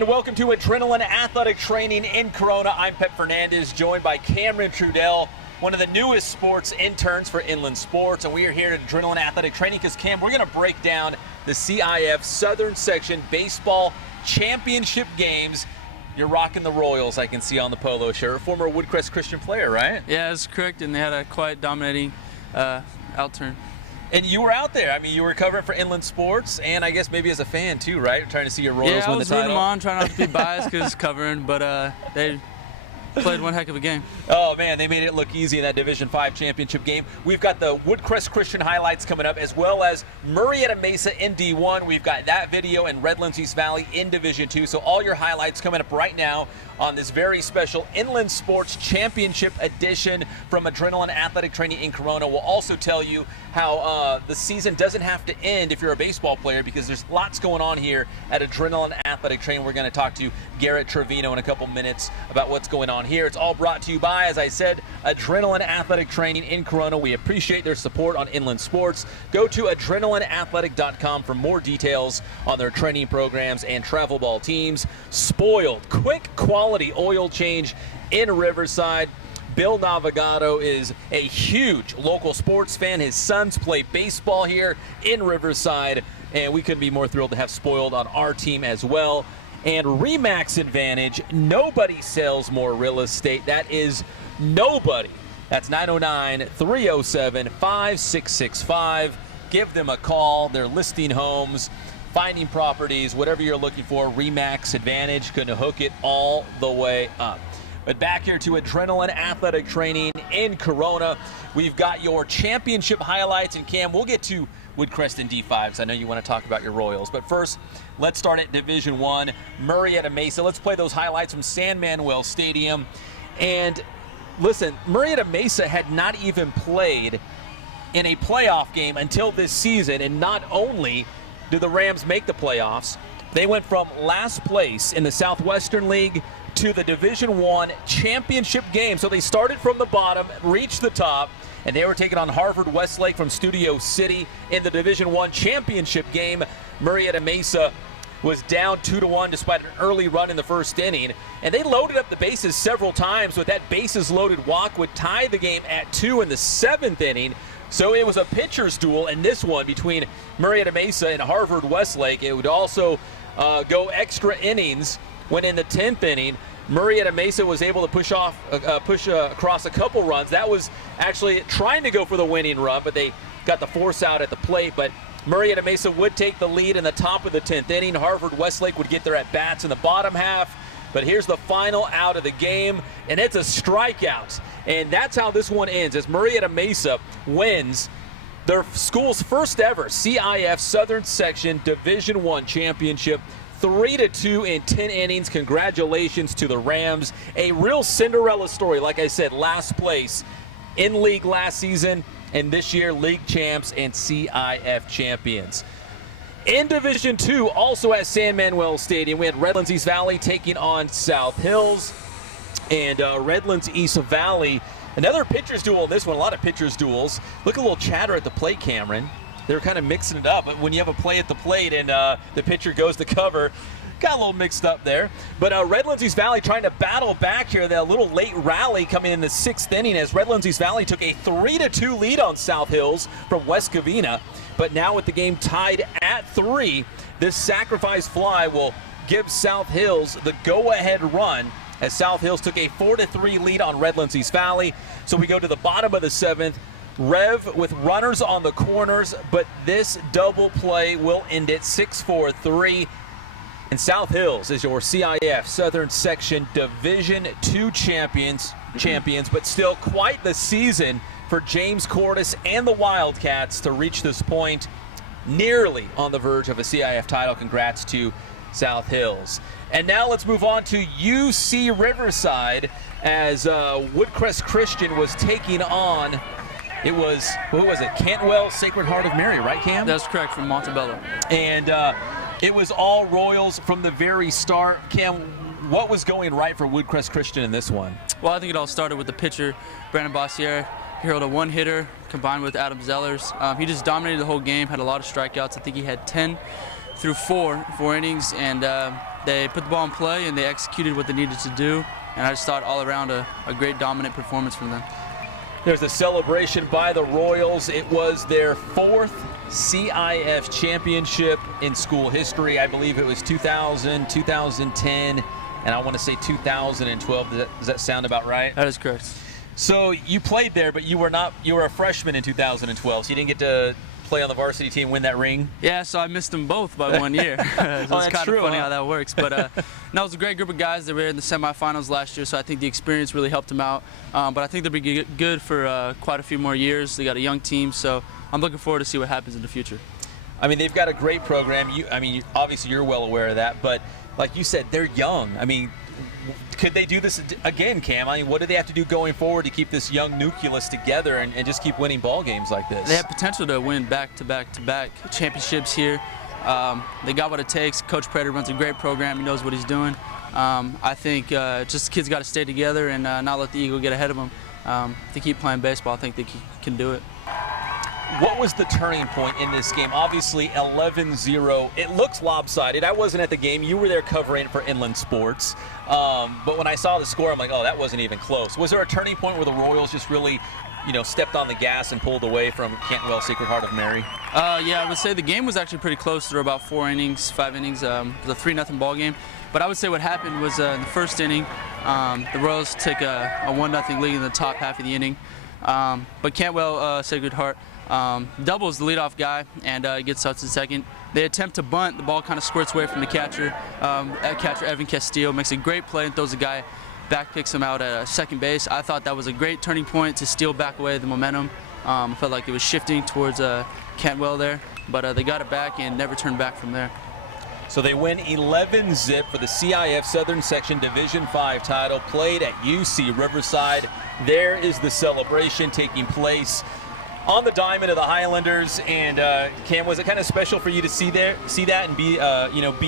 And welcome to Adrenaline Athletic Training in Corona. I'm Fernandez, joined by Cameron Trudel, one of the newest sports interns for Inland Sports. And we are here at Adrenaline Athletic Training because, Cam, we're going to break down the CIF Southern Section Baseball Championship games. You're rocking the Royals, I can see on the polo shirt. Former Woodcrest Christian player, right? Yeah, that's correct, and they had a quite dominating outturn. And you were out there. I mean, you were covering for Inland Sports, and I guess maybe as a fan too, right? Trying to see your Royals win the title. Yeah, I was rooting them on, trying not to be biased because covering, but they played one heck of a game. Oh, man, they made it look easy in that Division 5 championship game. We've got the Woodcrest Christian highlights coming up, as well as Murrieta Mesa in D1. We've got that video and Redlands East Valley in Division 2. So all your highlights coming up right now on this very special Inland Sports Championship edition from Adrenaline Athletic Training in Corona. We'll also tell you how the season doesn't have to end if you're a baseball player, because there's lots going on here at Adrenaline Athletic Training. We're going to talk to Garrett Trevino in a couple minutes about what's going on here. It's all brought to you by, as I said, Adrenaline Athletic Training in Corona. We appreciate their support on Inland Sports. Go to adrenalineathletic.com for more details on their training programs and travel ball teams. Spoiled, quick, quality oil change in Riverside. Bill Navigato is a huge local sports fan. His sons play baseball here in Riverside, and we couldn't be more thrilled to have Spoiled on our team as well. And Remax Advantage, nobody sells more real estate. That is nobody. That's 909-307-5665. Give them a call. They're listing homes, finding properties, whatever you're looking for. Remax Advantage can hook it all the way up. But back here to Adrenaline Athletic Training in Corona. We've got your championship highlights. And Cam, we'll get to Woodcrest and D5 because I know you want to talk about your Royals. But first, let's start at Division 1, Murrieta Mesa. Let's play those highlights from San Manuel Stadium. And listen, Murrieta Mesa had not even played in a playoff game until this season. And not only did the Rams make the playoffs, they went from last place in the Southwestern League to the Division 1 championship game. So they started from the bottom, reached the top, and they were taking on Harvard-Westlake from Studio City in the Division 1 championship game. Murrieta Mesa was down 2-1 despite an early run in the first inning, and they loaded up the bases several times, with that bases-loaded walk would tie the game at 2 in the 7th inning. So it was a pitcher's duel in this one between Murrieta Mesa and Harvard-Westlake. It would also go extra innings when in the 10th inning, Murrieta Mesa was able to push across a couple runs. That was actually trying to go for the winning run, but they got the force out at the plate. But Murrieta Mesa would take the lead in the top of the 10th inning. Harvard-Westlake would get their at-bats in the bottom half. But here's the final out of the game, and it's a strikeout. And that's how this one ends, as Murrieta Mesa wins their school's first ever CIF Southern Section Division 1 championship. 3-2 in 10 innings. Congratulations to the Rams. A real Cinderella story. Like I said, last place in league last season, and this year league champs and CIF champions. In Division 2, also at San Manuel Stadium, we had Redlands East Valley taking on South Hills. And Redlands East Valley, another pitcher's duel in this one. A lot of pitcher's duels. Look, a little chatter at the plate, Cameron. They're kind of mixing it up. But when you have a play at the plate and the pitcher goes to cover, got a little mixed up there. But Redlands East Valley trying to battle back here. That little late rally coming in the 6th inning, as Redlands East Valley took a 3-2 lead on South Hills from West Covina. But now with the game tied at 3, this sacrifice fly will give South Hills the go-ahead run, as South Hills took a 4-3 lead on Redlands East Valley. So we go to the bottom of the 7th. Rev with runners on the corners, but this double play will end it 6-4-3. And South Hills is your CIF Southern Section Division 2 champions, but still quite the season for James Cordes and the Wildcats to reach this point, nearly on the verge of a CIF title. Congrats to South Hills. And now let's move on to UC Riverside, as Woodcrest Christian was taking on, it was, who was it? Cantwell-Sacred Heart of Mary, right, Cam? That's correct, from Montebello. And it was all Royals from the very start. Cam, what was going right for Woodcrest Christian in this one? Well, I think it all started with the pitcher, Brandon Bossier. He held a one-hitter combined with Adam Zellers. He just dominated the whole game, had a lot of strikeouts. I think he had 10 through four innings, and they put the ball in play and they executed what they needed to do. And I just thought all around a great dominant performance from them. There's a celebration by the Royals. It was their 4th CIF championship in school history. I believe it was 2000, 2010, and I want to say 2012. Does that sound about right? That is correct. So you played there, but you were a freshman in 2012, so you didn't get to play on the varsity team, win that ring? Yeah, so I missed them both by 1 year. So it's kind of funny how that works. But no, it was a great group of guys that were in the semifinals last year, so I think the experience really helped them out. But I think they'll be good for quite a few more years. They got a young team, so I'm looking forward to see what happens in the future. I mean, they've got a great program. Obviously you're well aware of that, but like you said, they're young. I mean, could they do this again, Cam? I mean, what do they have to do going forward to keep this young nucleus together and just keep winning ball games like this? They have potential to win back-to-back championships here. They got what it takes. Coach Prater runs a great program. He knows what he's doing. I think just the kids got to stay together and not let the ego get ahead of them. If they keep playing baseball, I think they can do it. What was the turning point in this game? Obviously 11-0. It looks lopsided. I wasn't at the game. You were there covering it for Inland Sports. But when I saw the score, I'm like, oh, that wasn't even close. Was there a turning point where the Royals just really, stepped on the gas and pulled away from Cantwell-Sacred Heart of Mary? Yeah, I would say the game was actually pretty close. There were about 5 innings. It was a 3-0 ball game. But I would say what happened was in the first inning, the Royals took a 1-0 lead in the top half of the inning. But Cantwell-Sacred Heart doubles the leadoff guy and gets out to second. They attempt to bunt. The ball kind of squirts away from the catcher. Catcher Evan Castillo makes a great play and throws the guy back, picks him out at second base. I thought that was a great turning point to steal back away the momentum. I felt like it was shifting towards Cantwell there, but they got it back and never turned back from there. So they win 11-0 for the CIF Southern Section Division 5 title, played at UC Riverside. There is the celebration taking place on the diamond of the Highlanders. And Cam, was it kind of special for you to see that and be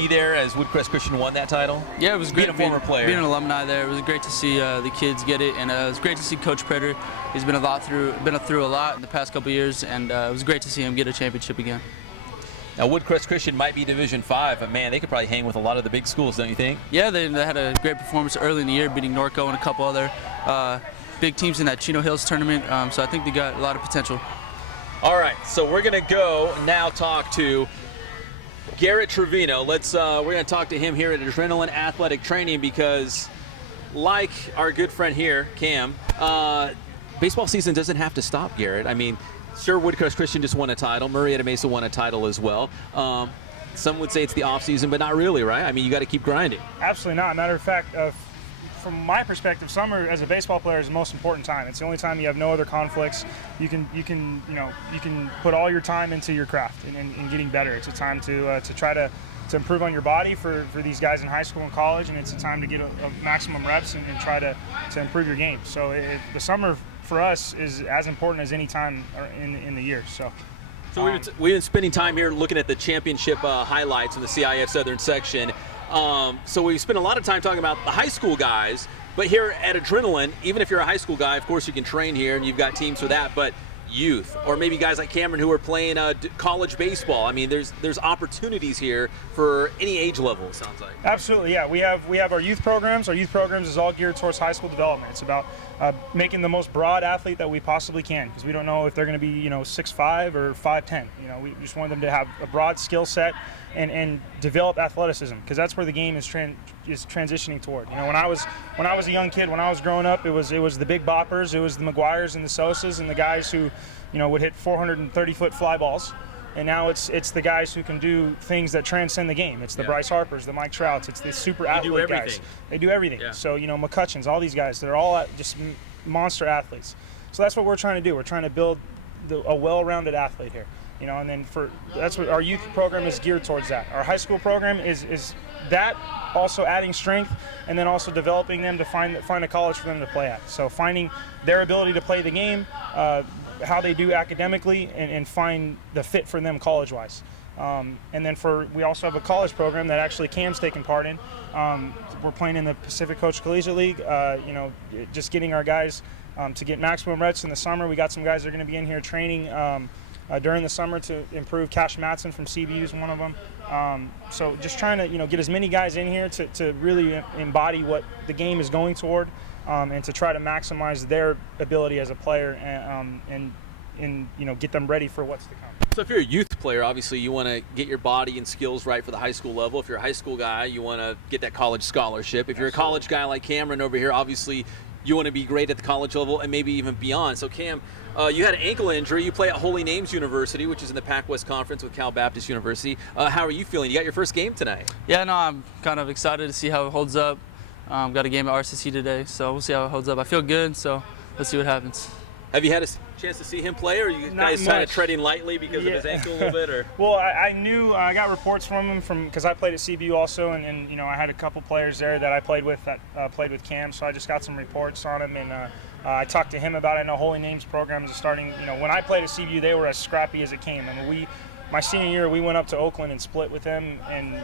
there as Woodcrest Christian won that title? Yeah, it was great. Being a former player, being an alumni there, it was great to see the kids get it, and it was great to see Coach Prater. He's been through a lot in the past couple of years, and it was great to see him get a championship again. Now, Woodcrest Christian might be Division 5, but man, they could probably hang with a lot of the big schools, don't you think? Yeah, they had a great performance early in the year, beating Norco and a couple other big teams in that Chino Hills tournament. So I think they got a lot of potential. All right, so we're gonna go now talk to Garrett Trevino. We're gonna talk to him here at Adrenaline Athletic Training because, like our good friend here, Cam, baseball season doesn't have to stop, Garrett. I mean, sure, Woodcrest Christian just won a title. Murrieta Mesa won a title as well. Some would say it's the off season, but not really, right? I mean, you got to keep grinding. Absolutely not. Matter of fact, from my perspective, summer as a baseball player is the most important time. It's the only time you have no other conflicts. You can put all your time into your craft and getting better. It's a time to try to improve on your body for these guys in high school and college, and it's a time to get a maximum reps and try to improve your game. So the summer for us is as important as any time in the year. So we've been spending time here looking at the championship highlights in the CIF Southern Section. So we spent a lot of time talking about the high school guys, but here at Adrenaline, even if you're a high school guy, of course you can train here and you've got teams for that, but youth, or maybe guys like Cameron who are playing college baseball. I mean, there's opportunities here for any age level, it sounds like. Absolutely, yeah. We have our youth programs. Our youth programs is all geared towards high school development. It's about making the most broad athlete that we possibly can, because we don't know if they're going to be 6'5" or 5'10". We just want them to have a broad skill set and develop athleticism, because that's where the game is transitioning toward. When I was a young kid, when I was growing up, it was the big boppers, it was the McGuires and the Sosas and the guys who would hit 430-foot fly balls. And now it's the guys who can do things that transcend the game. It's the Bryce Harpers, the Mike Trouts, it's the super athlete guys. They do everything. Yeah. So McCutcheons, all these guys, they're all just monster athletes. So that's what we're trying to do. We're trying to build a well-rounded athlete here. And then that's what our youth program is geared towards. That our high school program is that, also adding strength, and then also developing them to find a college for them to play at. So finding their ability to play the game, how they do academically, and find the fit for them college-wise. And then we also have a college program that actually Cam's taking part in. We're playing in the Pacific Coast Collegiate League. Just getting our guys to get maximum reps in the summer. We got some guys that are going to be in here training during the summer to improve. Cash Matson from CBU is one of them. So just trying to get as many guys in here to really embody what the game is going toward, and to try to maximize their ability as a player, and get them ready for what's to come. So if you're a youth player, obviously you want to get your body and skills right for the high school level. If you're a high school guy, you want to get that college scholarship. If you're a college guy like Cameron over here, obviously you want to be great at the college level and maybe even beyond. So Cam, you had an ankle injury. You play at Holy Names University, which is in the Pac-West Conference with Cal Baptist University. How are you feeling? You got your first game tonight. Yeah, no, I'm kind of excited to see how it holds up. Got a game at RCC today, so we'll see how it holds up. I feel good, so let's see what happens. Have you had a chance to see him play, or are you guys kind of treading lightly because of his ankle a little bit? Or? Well, I knew I got reports from him because I played at CBU also, and I had a couple players there that I played with that played with Cam, so I just got some reports on him, and I talked to him about it. I know Holy Names program is starting. When I played at CBU, they were as scrappy as it came. I mean, my senior year, we went up to Oakland and split with them, and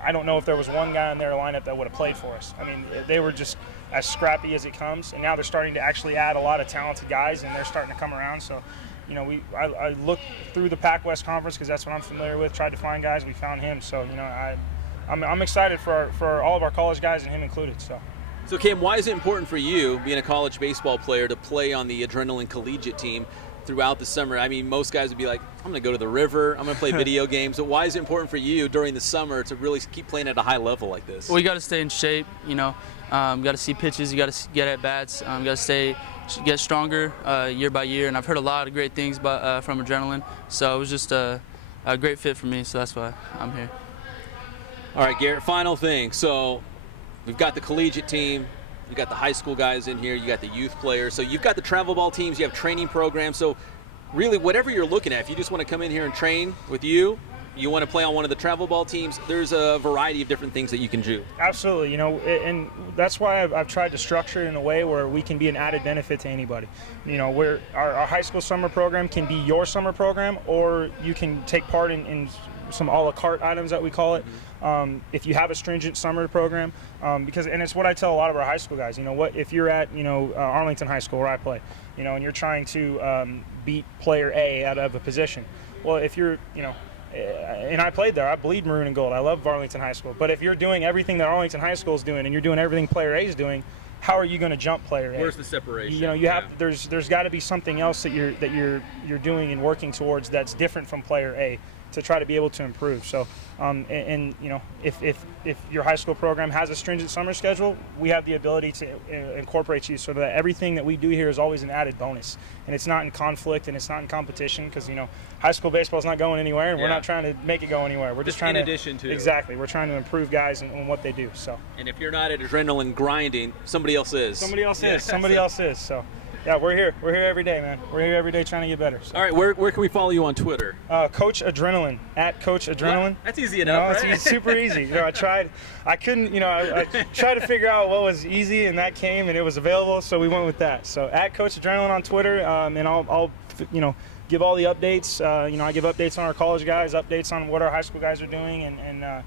I don't know if there was one guy in their lineup that would have played for us. I mean, they were just as scrappy as it comes, and now they're starting to actually add a lot of talented guys, and they're starting to come around. So, I looked through the Pac-West Conference because that's what I'm familiar with, tried to find guys, we found him. So, I'm excited for all of our college guys and him included. So Cam, why is it important for you, being a college baseball player, to play on the Adrenaline Collegiate team throughout the summer? I mean, most guys would be like, I'm going to go to the river, I'm going to play video games. So why is it important for you during the summer to really keep playing at a high level like this? Well, you got to stay in shape, got to see pitches, you got to get at bats, you got to get stronger year by year. And I've heard a lot of great things from Adrenaline, so it was just a great fit for me, so that's why I'm here. All right, Garrett, final thing. So we've got the collegiate team, you got the high school guys in here, you got the youth players, so you've got the travel ball teams, you have training programs. So really, whatever you're looking at, if you just want to come in here and train with you want to play on one of the travel ball teams, there's a variety of different things that you can do. Absolutely, and that's why I've tried to structure it in a way where we can be an added benefit to anybody. Where our high school summer program can be your summer program, or you can take part in some a la carte items that we call it. If you have a stringent summer program, and it's what I tell a lot of our high school guys. If you're at Arlington High School where I play, and you're trying to beat player A out of a position. Well, if you're and I played there. I bleed maroon and gold. I love Arlington High School. But if you're doing everything that Arlington High School is doing, and you're doing everything player A is doing, how are you going to jump player A? Where's the separation? You have there's got to be something else that you're doing and working towards that's different from player A to try to be able to improve. So, if your high school program has a stringent summer schedule, we have the ability to incorporate you so that everything that we do here is always an added bonus, and it's not in conflict and it's not in competition, because high school baseball is not going anywhere, and we're not trying to make it go anywhere. We're just trying in addition to exactly. We're trying to improve guys and what they do. So. And if you're not at Adrenaline grinding, somebody else is. Somebody else is. Somebody else is. So. Yeah, we're here. We're here every day, man. We're here every day trying to get better. So. All right, where can we follow you on Twitter? Coach Adrenaline, at Coach Adrenaline. Well, that's easy enough, right? It's super easy. I tried to figure out what was easy, and that came, and it was available, so we went with that. So at Coach Adrenaline on Twitter, and I'll give all the updates. I give updates on our college guys, updates on what our high school guys are doing, and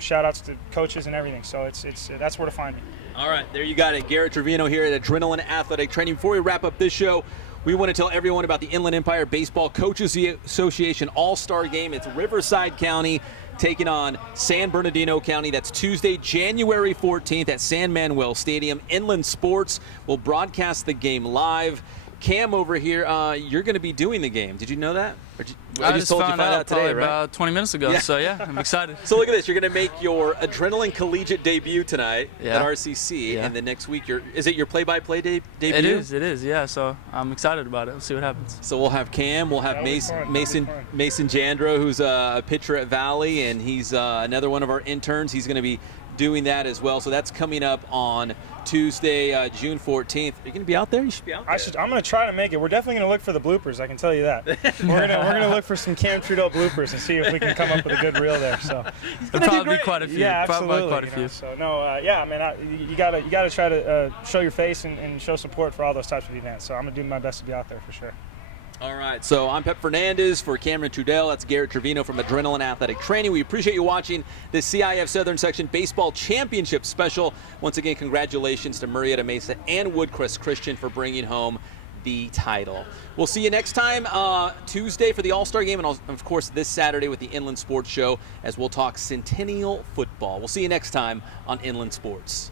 shout outs to coaches and everything. So that's where to find me. All right, there you got it. Garrett Trevino here at Adrenaline Athletic Training. Before we wrap up this show, we want to tell everyone about the Inland Empire Baseball Coaches Association All-Star Game. It's Riverside County taking on San Bernardino County. That's Tuesday, January 14th at San Manuel Stadium. Inland Sports will broadcast the game live. Cam over here, you're going to be doing the game. Did you know that? I just told you found out today, probably right? about 20 minutes ago. Yeah. So yeah, I'm excited. So look at this. You're going to make your Adrenaline Collegiate debut tonight at RCC, and then next week is it your play-by-play debut? It is. Yeah. So I'm excited about it. We'll see what happens. So we'll have Cam, we'll have Mason Jandro, who's a pitcher at Valley, and he's another one of our interns. He's going to be doing that as well. So that's coming up on Tuesday, June 14th. Are you going to be out there? You should be out there. I'm going to try to make it. We're definitely going to look for the bloopers, I can tell you that. We're going to look for some Cam Trudel bloopers and see if we can come up with a good reel there. So there'll probably be quite a few. Yeah, absolutely. Probably quite a few. So you got to try to show your face and show support for all those types of events. So I'm going to do my best to be out there for sure. All right, so I'm Pep Fernandez for Cameron Trudel. That's Garrett Trevino from Adrenaline Athletic Training. We appreciate you watching the CIF Southern Section Baseball Championship Special. Once again, congratulations to Murrieta Mesa and Woodcrest Christian for bringing home the title. We'll see you next time Tuesday for the All-Star Game, and of course this Saturday with the Inland Sports Show as we'll talk Centennial football. We'll see you next time on Inland Sports.